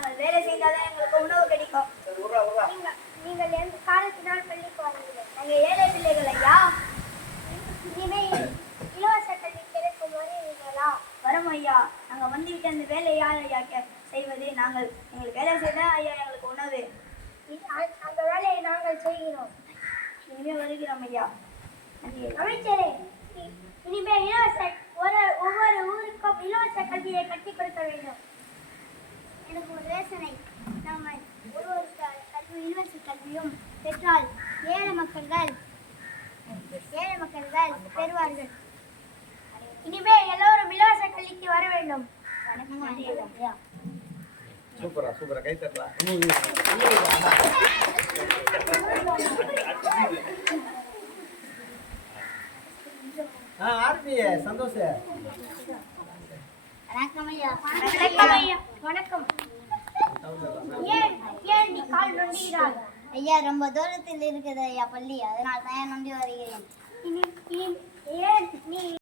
நாங்கள் வேலை செய்தாதான் எங்களுக்கு உணவு கிடைக்கும். நீங்கள் எந்த காலத்தினால் பள்ளிக்கு வரவில்லை? நாங்கள் ஏழை பிள்ளைகள் ஐயா. இனிமேல் இலவச கல்வி கிடைக்கும் வருவீர்களா? வரும் ஐயா. நாங்கள் வந்துவிட்டு அந்த வேலை யார் ஐயா செய்வது? நாங்கள் எங்களுக்கு வேலை செய்தால் ஐயா எங்களுக்கு உணவு. அந்த வேலையை நாங்கள் செய்கிறோம். இனிமேல் வருகிறோம் ஐயா. அமைச்சரே, இனிமேல் ஒவ்வொரு ஊருக்கும் இலவச கல்வியை கட்டிக் கொடுக்க வேண்டும். எனக்கு ஒரு யோசனை. நம்ம ஒவ்வொரு இலவச கல்வியும் பெற்றால் ஏழை மக்கள்கள் பெறுவார்கள். இனிமேல் எல்லோரும் இலவச கல்விக்கு வர வேண்டும். சூப்பரா கை தட்டலாம். ஆர்பிஏ சந்தோஷ். வணக்கம். ஏன் நீ கால் நொண்டுகிறாய்? ஐயா, ரொம்ப தூரத்தில் இருக்குது ஐயா பள்ளி, அதனால் தான் நொண்டி வருகிறேன். ஏன் நீ